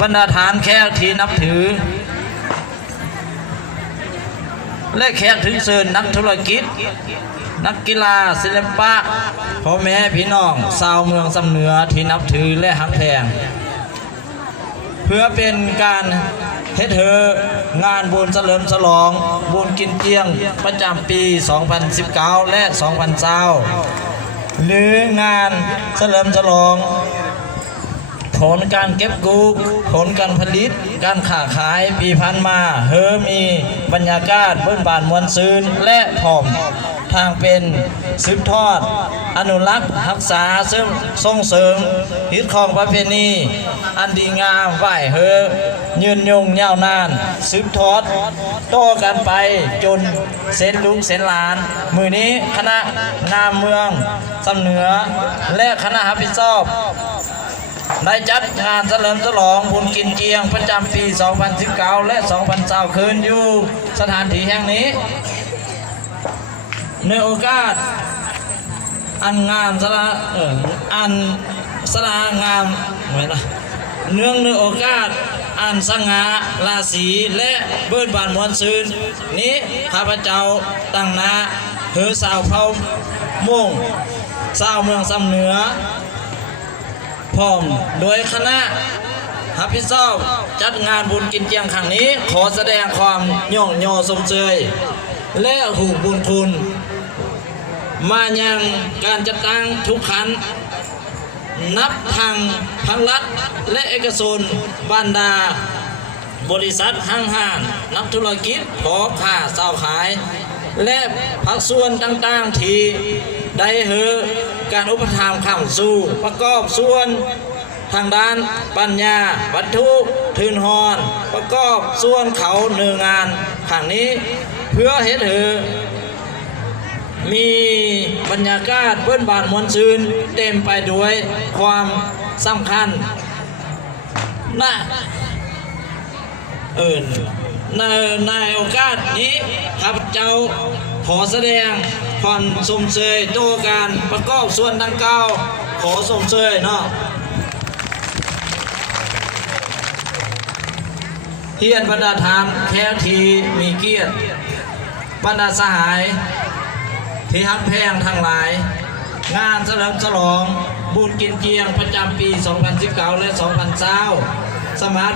บรรดาฐานแขกที่นับถือและแขกถึงเชิญนักธุรกิจนักกีฬาศิลปะพ่อแม่พี่น้องชาวเมืองสำเหนือที่นับถือและฮักแพงเพื่อเป็นการเฮ็ดงานบุญเฉลิมฉลองบุญกินเจียงประจำปี 2019 และ 2020 หรืองานเฉลิมฉลองผลการเก็บกู้ผลการผลิตการค้าขายปีพันมามีบรรยากาศเบื้องบานมวลซืนและพร้อมทางเป็นสืบทอดอนุรักษ์รักษาซึ่งส่งเสริมฮิตของประเพณีอันดีงามไหวยืนยงยาวนานสืบทอดโต้กันไปจนเส้นลุงเส้นหลานมือนี้คณะงามเมืองสำเหนือและคณะรับผิดชอบได้จัดงานเฉลิมฉลองบุญกินเจียงประจำปี 2019 และ 2020 คืนอยู่สถานที่แห่งนี้ในโอกาสอันงามสลางามเหมือนนะเนื่องในโอกาสอันสง่าราศีและเบิดบานมวลซืนนี้ข้าพเจ้าตั้งนาสาวเผ่าม่วงสาวเมืองสำเหนือพร้อมโดยคณะรับผิดชอบจัดงานบุญกินเจียงครั้งนี้ขอแสดงความย่องยอสมเชยและหูบุญคุณมายังการจัดตั้งทุกขันนับทางภาครัฐและเอกชนบรรดาบริษัทห้างนักธุรกิจขอค้าเช่าขายและภาคส่วนต่างๆที่ได้การอุปถัมภ์เข้าสู่ประกอบส่วนทางด้านปัญญาวัตถุทืนหอนประกอบส่วนเขาเนื้องานครั้งนี้เพื่อเฮ็ดมีบรรยากาศเบิ้นบานมวลซืนเต็มไปด้วยความสำคัญในโอกาสนี้ข้าพเจ้าขอแสดงความสมเชยโตการประกอบส่วนดังกล่าวขอสมเชยเนาะเฮียนบรรดาธรรมแค่ทีมีเกียรติบรรดาสหายที่ฮักแพงทั้งหลายงานเฉลิมฉลองบุญกินเจียงประจำปี 2019 และ 2020 สมาร์ท